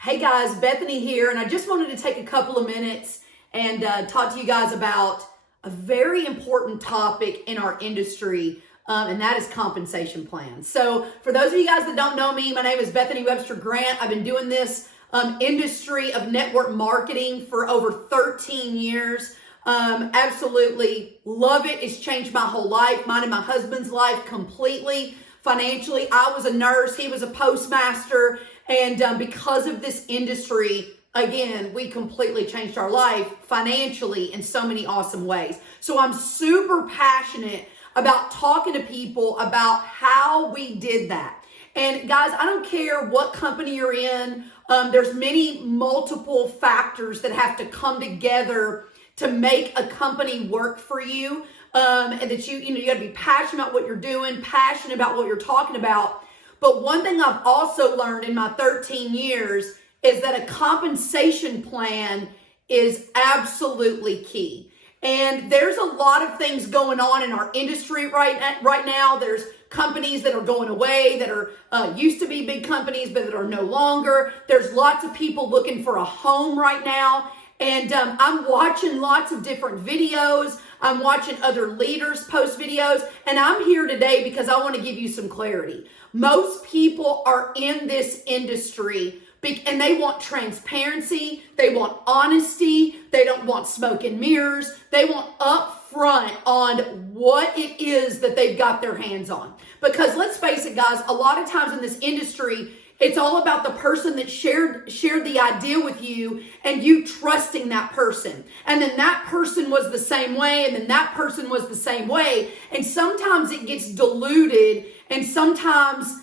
Hey guys, Bethany here, and I just wanted to take a couple of minutes and talk to you guys about a very important topic in our industry, and that is compensation plans. So for those of you guys that don't know me, my name is Bethany Webster Grant. I've been doing this industry of network marketing for over 13 years. Absolutely love it. It's changed my whole life, mine and my husband's life completely. Financially, I was a nurse, he was a postmaster, and because of this industry, again, we completely changed our life financially in so many awesome ways. So I'm super passionate about talking to people about how we did that. And guys, I don't care what company you're in. There's multiple factors that have to come together to make a company work for you. And that you got to be passionate about what you're doing, passionate about what you're talking about. But one thing I've also learned in my 13 years is that a compensation plan is absolutely key. And there's a lot of things going on in our industry right now. There's companies that are going away that are used to be big companies, but that are no longer. There's lots of people looking for a home right now. And I'm watching lots of different videos. I'm watching other leaders post videos. And I'm here today because I want to give you some clarity. Most people are in this industry and they want transparency. They want honesty. They don't want smoke and mirrors. They want upfront on what it is that they've got their hands on. Because let's face it, guys, a lot of times in this industry, it's all about the person that shared the idea with you and you trusting that person. And then that person was the same way, and then that person was the same way. And sometimes it gets diluted, and sometimes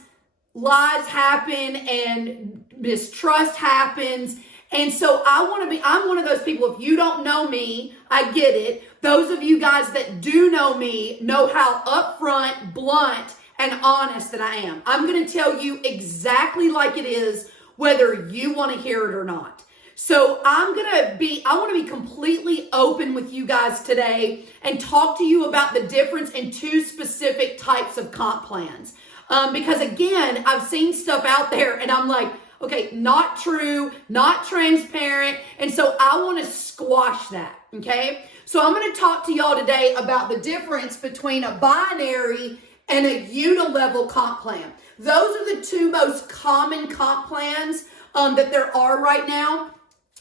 lies happen and mistrust happens. And so I'm one of those people. If you don't know me, I get it. Those of you guys that do know me know how upfront, blunt, and honest that I am. I'm going to tell you exactly like it is, whether you want to hear it or not. So I want to be completely open with you guys today and talk to you about the difference in two specific types of comp plans. Because again, I've seen stuff out there and I'm like, okay, not true, not transparent. And so I want to squash that. Okay. So I'm going to talk to y'all today about the difference between a binary and a Unilevel comp plan. Those are the two most common comp plans that there are right now.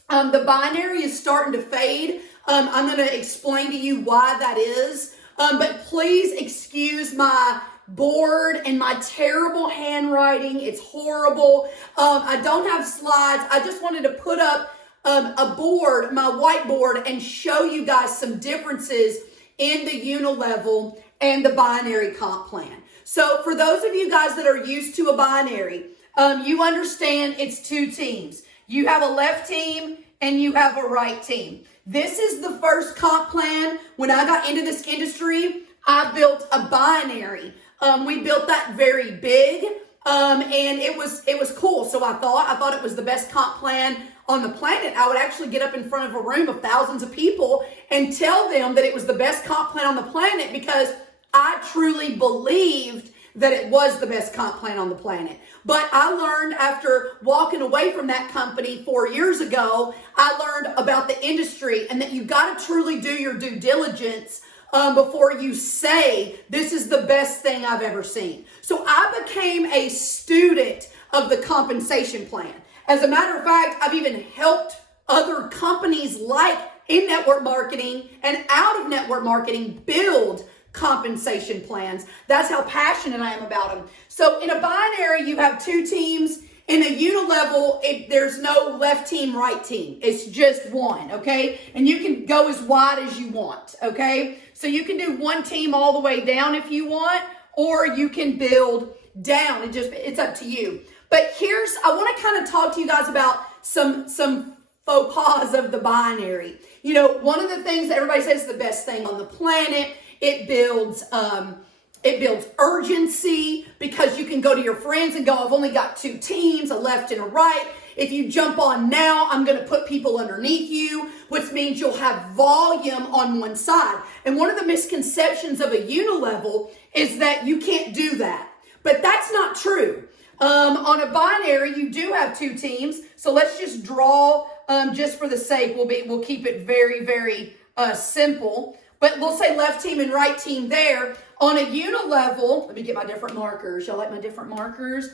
The binary is starting to fade. I'm going to explain to you why that is. But please excuse my board and my terrible handwriting. It's horrible. I don't have slides. I just wanted to put up a board, my whiteboard, and show you guys some differences in the Unilevel and the binary comp plan. So for those of you guys that are used to a binary, you understand it's two teams. You have a left team and you have a right team. This is the first comp plan. When I got into this industry, I built a binary. We built that very big, and it was cool. So I thought it was the best comp plan on the planet. I would actually get up in front of a room of thousands of people and tell them that it was the best comp plan on the planet because I truly believed that it was the best comp plan on the planet. But I learned after walking away from that company 4 years ago, I learned about the industry and that you got to truly do your due diligence before you say, this is the best thing I've ever seen. So I became a student of the compensation plan. As a matter of fact, I've even helped other companies like in network marketing and out of network marketing build compensation plans. That's how passionate I am about them. So in a binary, you have two teams. In a Unilevel, there's no left team, right team. It's just one, okay? And you can go as wide as you want, okay? So you can do one team all the way down if you want, or you can build down. It's up to you. But I want to kind of talk to you guys about some faux pas of the binary. You know, one of the things that everybody says is the best thing on the planet. It builds urgency because you can go to your friends and go, I've only got two teams, a left and a right. If you jump on now, I'm going to put people underneath you, which means you'll have volume on one side. And one of the misconceptions of a Unilevel is that you can't do that. But that's not true. On a binary, you do have two teams. So let's just draw, just for the sake, we'll keep it very, very simple. But we'll say left team and right team there. On a Unilevel, let me get my different markers. Y'all like my different markers?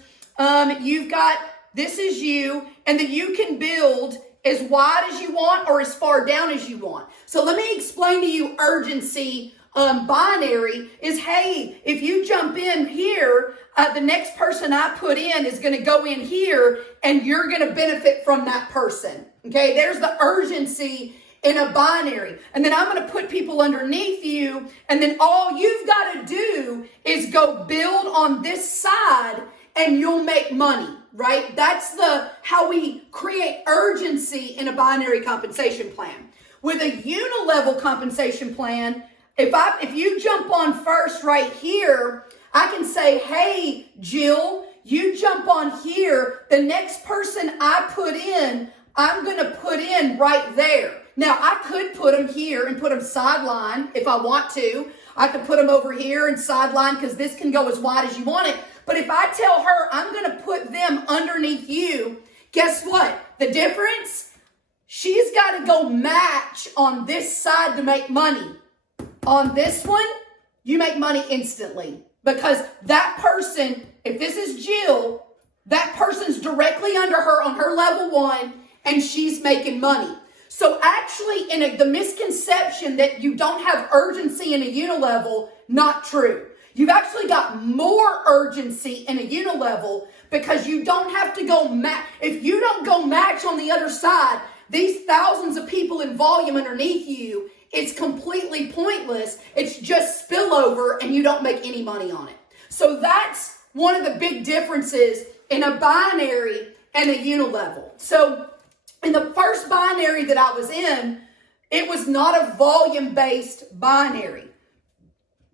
You've got, this is you, and then you can build as wide as you want or as far down as you want. So let me explain to you urgency. Binary is, hey, if you jump in here, the next person I put in is going to go in here and you're going to benefit from that person. Okay, there's the urgency in a binary. And then I'm going to put people underneath you, and then all you've got to do is go build on this side and you'll make money, right? That's how we create urgency in a binary compensation plan. With a Unilevel compensation plan, if you jump on first right here, I can say, hey, Jill, you jump on here. The next person I put in, I'm going to put in right there. Now, I could put them here and put them sideline if I want to. I could put them over here and sideline because this can go as wide as you want it. But if I tell her I'm going to put them underneath you, guess what? The difference? She's got to go match on this side to make money. On this one, you make money instantly because that person, if this is Jill, that person's directly under her on her level 1 and she's making money. So actually, the misconception that you don't have urgency in a Unilevel, not true. You've actually got more urgency in a Unilevel because you don't have to go match. If you don't go match on the other side, these thousands of people in volume underneath you, it's completely pointless. It's just spillover and you don't make any money on it. So that's one of the big differences in a binary and a Unilevel. So in the first binary that I was in, it was not a volume-based binary.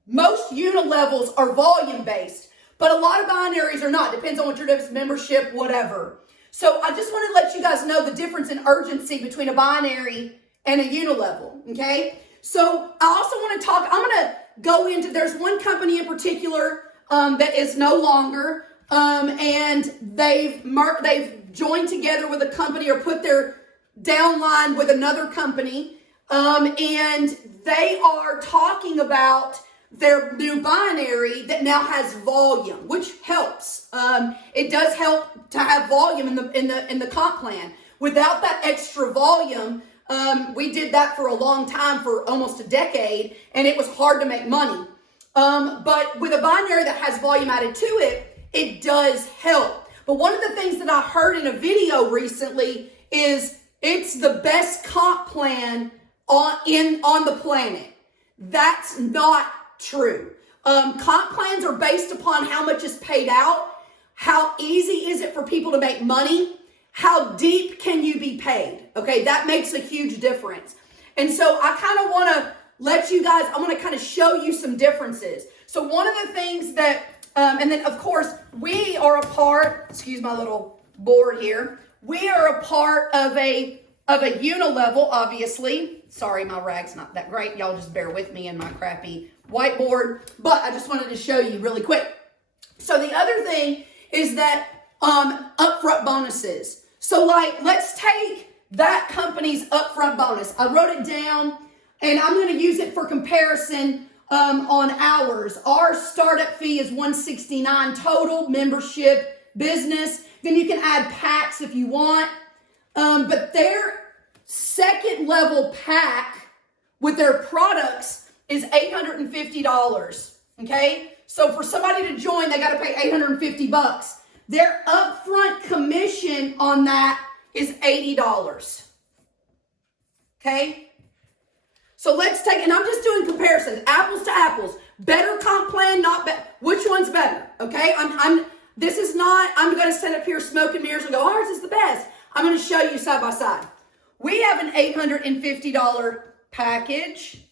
Most Unilevels are volume-based, but a lot of binaries are not. Depends on what you're doing, membership, whatever. So I just want to let you guys know the difference in urgency between a binary and a Unilevel, okay? So I also want to talk, I'm going to go into, there's one company in particular that is no longer, and they've joined together with a company or put their downline with another company, and they are talking about their new binary that now has volume, which helps. It does help to have volume in the comp plan. Without that extra volume, we did that for a long time, for almost a decade, and it was hard to make money. But with a binary that has volume added to it, it does help. But one of the things that I heard in a video recently is it's the best comp plan on the planet. That's not true. Comp plans are based upon how much is paid out, how easy is it for people to make money, how deep can you be paid? Okay, that makes a huge difference. And so I kind of want to let you guys, I want to kind of show you some differences. So one of the things that, and then of course, we are a part, excuse my little board here, we are a part of a Unilevel, obviously. Sorry, my rag's not that great. Y'all just bear with me in my crappy whiteboard. But I just wanted to show you really quick. So the other thing is that upfront bonuses. So like, let's take that company's upfront bonus. I wrote it down and I'm going to use it for comparison on ours. Our startup fee is $169 total, membership, business. Then you can add packs if you want. But their second level pack with their products is $850. Okay. So for somebody to join, they got to pay $850. Their upfront commission on that is $80. Okay. So let's take, and I'm just doing comparisons, apples to apples, better comp plan, not better. Which one's better? Okay. This is not, I'm going to stand up here, smoke and mirrors and go, ours is the best. I'm going to show you side by side. We have an $850 package,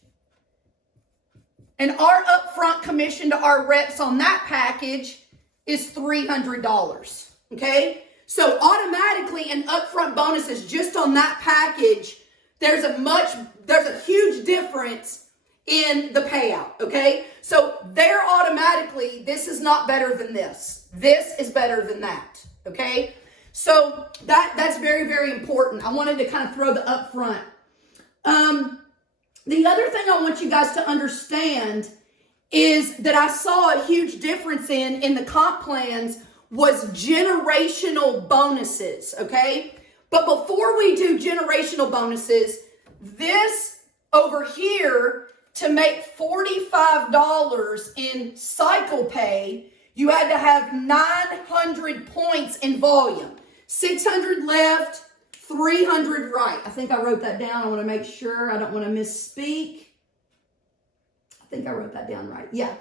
and our upfront commission to our reps on that package is $300. Okay. So automatically in upfront bonuses just on that package, there's a huge difference in the payout, okay? So they're automatically, this is not better than this. This is better than that, okay? So that's very, very important. I wanted to kind of throw the upfront. The other thing I want you guys to understand is that I saw a huge difference in the comp plans was generational bonuses, okay? But before we do generational bonuses, this over here, to make $45 in cycle pay, you had to have 900 points in volume. 600 left, 300 right. I think I wrote that down. I want to make sure I don't want to misspeak. I think I wrote that down right. Yeah.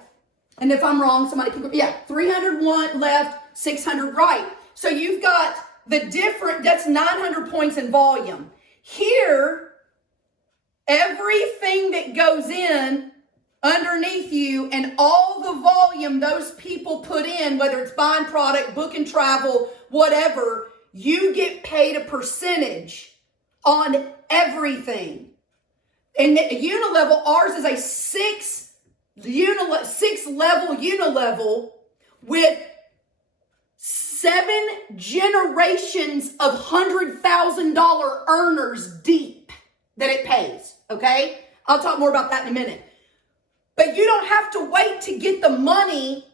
And if I'm wrong, somebody can go. Yeah, 301 left, 600 right. So you've got the different, that's 900 points in volume. Here, everything that goes in underneath you and all the volume those people put in, whether it's buying product, booking travel, whatever, you get paid a percentage on everything. And Unilevel, ours is a six level Unilevel with 7 generations of $100,000 earners deep that it pays, okay? I'll talk more about that in a minute. But you don't have to wait to get the money.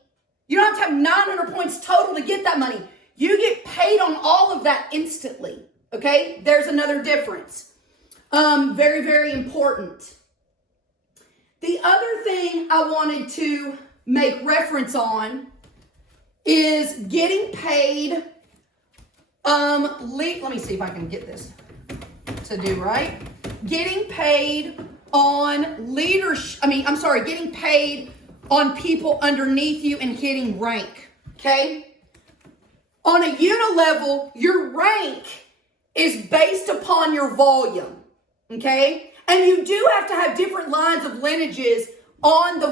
You don't have to have 900 points total to get that money. You get paid on all of that instantly, okay? There's another difference. Very, very important. The other thing I wanted to make reference on is getting paid. Let me see if I can get this to do right. Getting paid on leadership. Getting paid on people underneath you and hitting rank. Okay. On a Unilevel, your rank is based upon your volume. Okay. And you do have to have different lines of lineages on the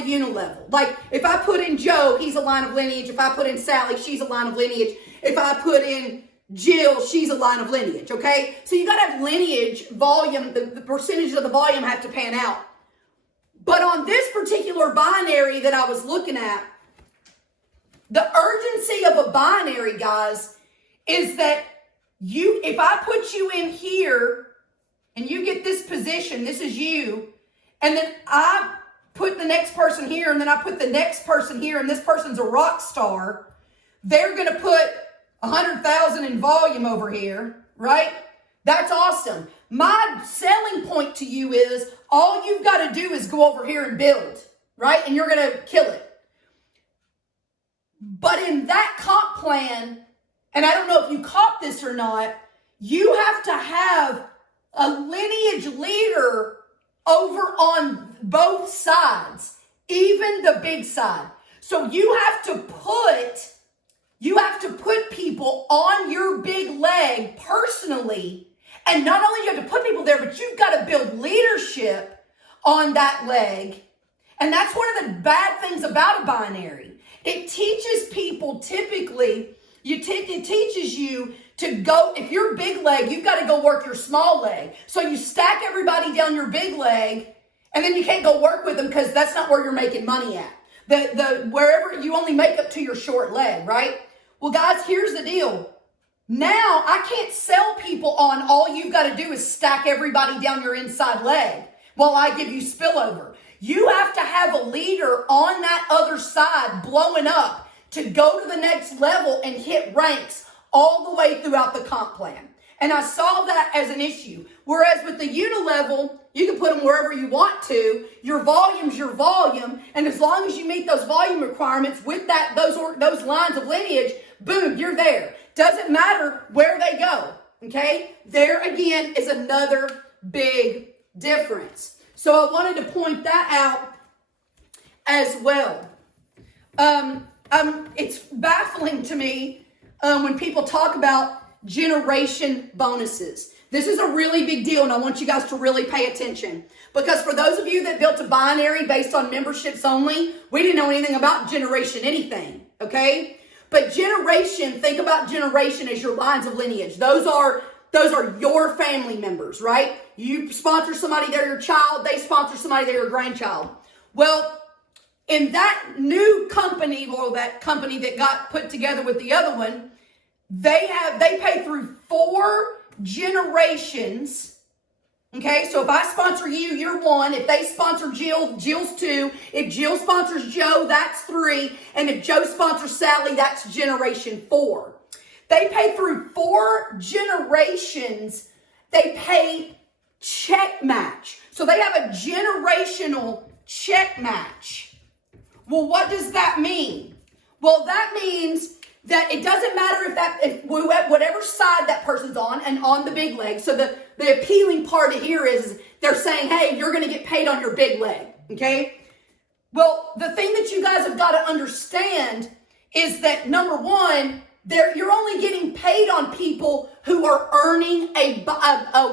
Unilevel. Like if I put in Joe, he's a line of lineage. If I put in Sally, she's a line of lineage. If I put in Jill, she's a line of lineage, okay? So you got to have lineage, volume, the percentages of the volume have to pan out. But on this particular binary that I was looking at, the urgency of a binary, guys, is that if I put you in here and you get this position, this is you, and then I put the next person here, and then I put the next person here, and this person's a rock star, they're going to put 100,000 in volume over here, right? That's awesome. My selling point to you is all you've got to do is go over here and build, right? And you're going to kill it. But in that comp plan, and I don't know if you caught this or not, you have to have a lineage leader over on both sides, even the big side. So you have to put people on your big leg personally. And not only do you have to put people there, but you've got to build leadership on that leg. And that's one of the bad things about a binary. It teaches people typically, it teaches you to go, if you're big leg, you've got to go work your small leg. So you stack everybody down your big leg, and then you can't go work with them because that's not where you're making money at. Wherever you only make up to your short leg, right? Well, guys, here's the deal. Now, I can't sell people on all you've got to do is stack everybody down your inside leg while I give you spillover. You have to have a leader on that other side blowing up to go to the next level and hit ranks all the way throughout the comp plan. And I saw that as an issue. Whereas with the Unilevel, you can put them wherever you want to. Your volume's your volume. And as long as you meet those volume requirements with those lines of lineage, boom, you're there. Doesn't matter where they go. Okay? There again is another big difference. So I wanted to point that out as well. It's baffling to me when people talk about generation bonuses. This is a really big deal, and I want you guys to really pay attention. Because for those of you that built a binary based on memberships only, we didn't know anything about generation anything, okay? But generation, think about generation as your lines of lineage. Those are those are your family members, right? You sponsor somebody, they're your child. They sponsor somebody, they're your grandchild. Well, in that new company, or that company that got put together with the other one, they pay through 4 generations. Okay, so if I sponsor you, you're 1. If they sponsor Jill, Jill's 2. If Jill sponsors Joe, that's 3. And if Joe sponsors Sally, that's generation 4. They pay through 4 generations. They pay check match. So they have a generational check match. Well, what does that mean? Well, that means that it doesn't matter if whatever side that person's on and on the big leg. So the appealing part here is they're saying, hey, you're going to get paid on your big leg. Okay. Well, the thing that you guys have got to understand is that, number one, you're only getting paid on people who are earning a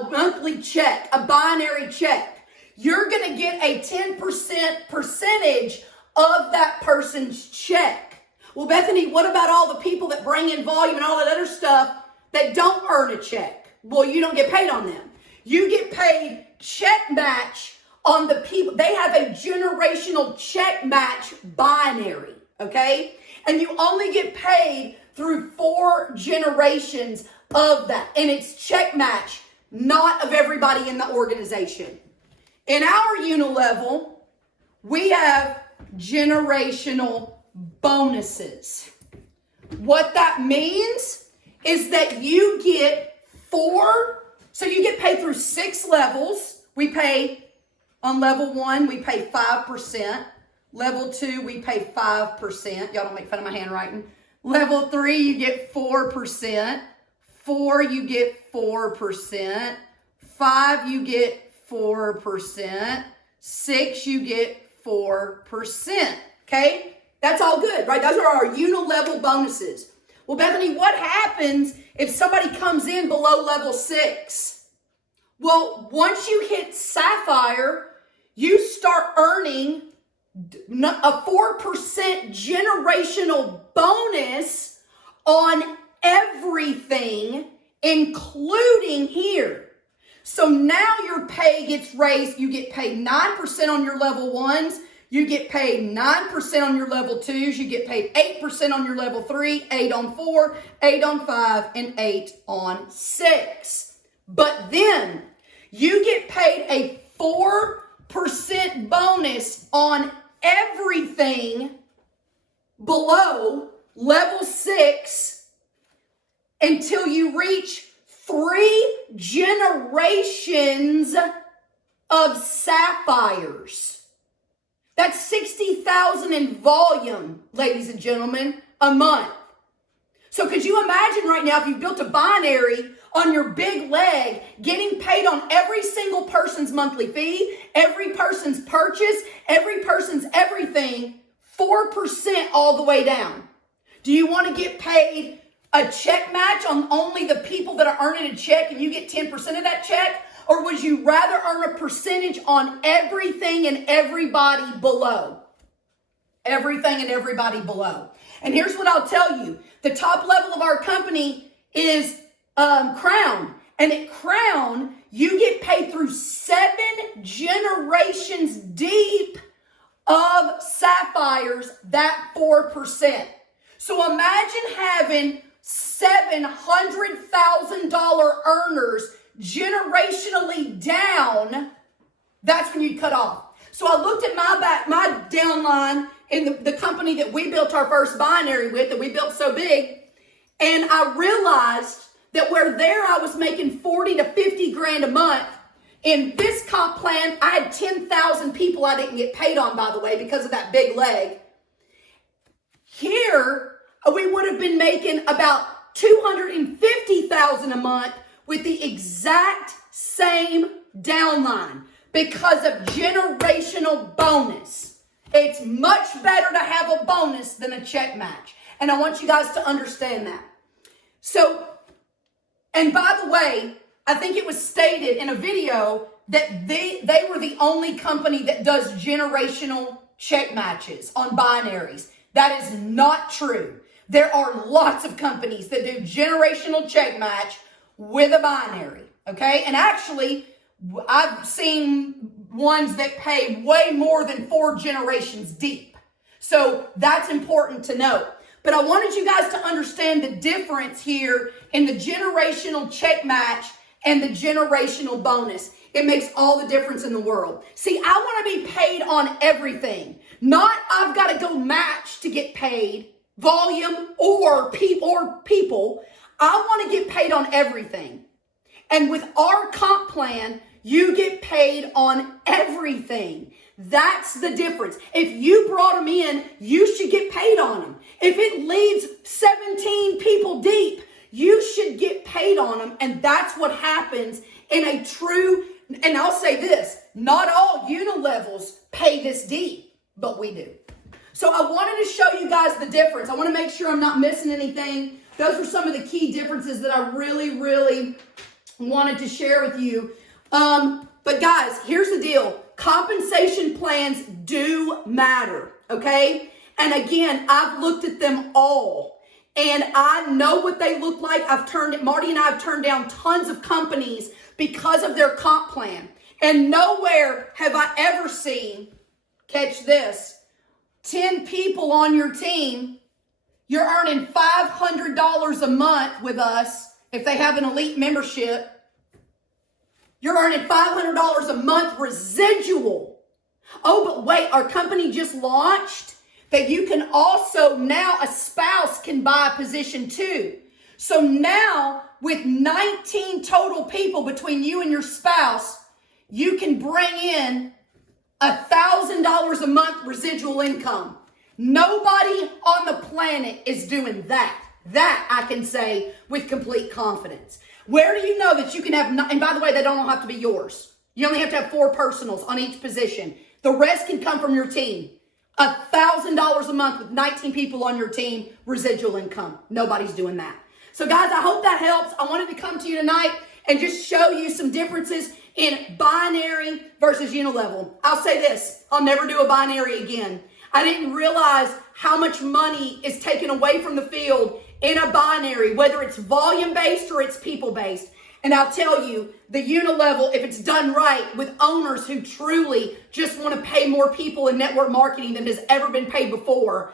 monthly check, a binary check. You're going to get a 10% percentage of that person's check. Well, Bethany, what about all the people that bring in volume and all that other stuff that don't earn a check? Well, you don't get paid on them. You get paid check match on the people. They have a generational check match binary, okay? And you only get paid through 4 generations of that. And it's check match, not of everybody in the organization. In our Unilevel, we have generational bonuses. What that means is that you get 4, so you get paid through 6 levels. We pay on level 1, we pay 5%. Level 2, we pay 5%. Y'all don't make fun of my handwriting. Level 3, you get 4%. 4, you get 4%. 5, you get 4%. 6, you get 4%. Okay? That's all good, right? Those are our Unilevel bonuses. Well, Bethany, what happens if somebody comes in below level 6? Well, once you hit Sapphire, you start earning a 4% generational bonus on everything, including here. So now your pay gets raised. You get paid 9% on your level 1s. You get paid 9% on your level 2s. You get paid 8% on your level 3, 8 on 4, 8 on 5, and 8 on 6. But then you get paid a 4% bonus on everything below level 6 until you reach 3 generations of sapphires. That's 60,000 in volume, ladies and gentlemen, a month. So could you imagine right now if you built a binary on your big leg, getting paid on every single person's monthly fee, every person's purchase, every person's everything, 4% all the way down? Do you want to get paid a check match on only the people that are earning a check and you get 10% of that check? Or would you rather earn a percentage on everything and everybody below? Everything and everybody below. And here's what I'll tell you. The top level of our company is Crown. And at Crown, you get paid through 7 generations deep of sapphires, that 4%. So imagine having $700,000 earners generationally down. That's when you cut off. So I looked at my downline in the company that we built our first binary with, that we built so big, and I realized that where there I was making 40 to 50 grand a month, in this comp plan I had 10,000 people I didn't get paid on, by the way, because of that big leg. Here we would have been making about 250,000 a month with the exact same downline because of generational bonus. It's much better to have a bonus than a check match. And I want you guys to understand that. So, and by the way, I think it was stated in a video that they were the only company that does generational check matches on binaries. That is not true. There are lots of companies that do generational check match. with a binary, okay? And actually, I've seen ones that pay way more than 4 generations deep. So that's important to note. But I wanted you guys to understand the difference here in the generational check match and the generational bonus. It makes all the difference in the world. See, I want to be paid on everything. Not I've got to go match to get paid, volume or people. I want to get paid on everything. And with our comp plan, you get paid on everything. That's the difference. If you brought them in, you should get paid on them. If it leads 17 people deep, you should get paid on them. And that's what happens in a true, and I'll say this, not all Unilevels pay this deep, but we do. So I wanted to show you guys the difference. I want to make sure I'm not missing anything. Those are some of the key differences that I really wanted to share with you. But guys, here's the deal. Compensation plans do matter, okay? And again, I've looked at them all and I know what they look like. Marty and I have turned down tons of companies because of their comp plan. And nowhere have I ever seen, catch this, 10 people on your team, you're earning $500 a month with us if they have an elite membership. You're earning $500 a month residual. Oh, but wait, our company just launched that you can also now, a spouse can buy a position too. So now with 19 total people between you and your spouse, you can bring in $1,000 a month residual income. Nobody on the planet is doing that. That I can say with complete confidence. Where do you know that you can have, and by the way, they don't all have to be yours. You only have to have 4 personals on each position. The rest can come from your team. $1,000 a month with 19 people on your team, residual income. Nobody's doing that. So guys, I hope that helps. I wanted to come to you tonight and just show you some differences in binary versus Unilevel. I'll say this, I'll never do a binary again. I didn't realize how much money is taken away from the field in a binary, whether it's volume-based or it's people-based. And I'll tell you, the Unilevel, if it's done right with owners who truly just want to pay more people in network marketing than has ever been paid before,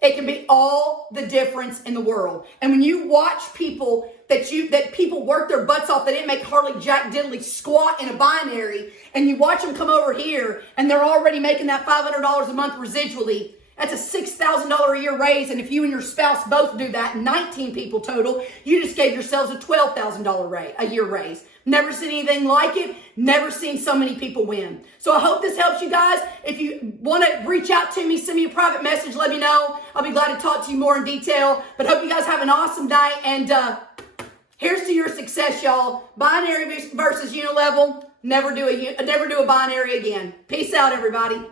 it can be all the difference in the world. And when you watch people that people work their butts off, they didn't make hardly jack diddly squat in a binary, and you watch them come over here and they're already making that $500 a month residually, that's a $6,000 a year raise. And if you and your spouse both do that, 19 people total, you just gave yourselves a $12,000 a year raise. Never seen anything like it. Never seen so many people win. So I hope this helps you guys. If you want to reach out to me, send me a private message, let me know. I'll be glad to talk to you more in detail. But hope you guys have an awesome night. And here's to your success, y'all. Binary versus Unilevel. Never do a binary again. Peace out, everybody.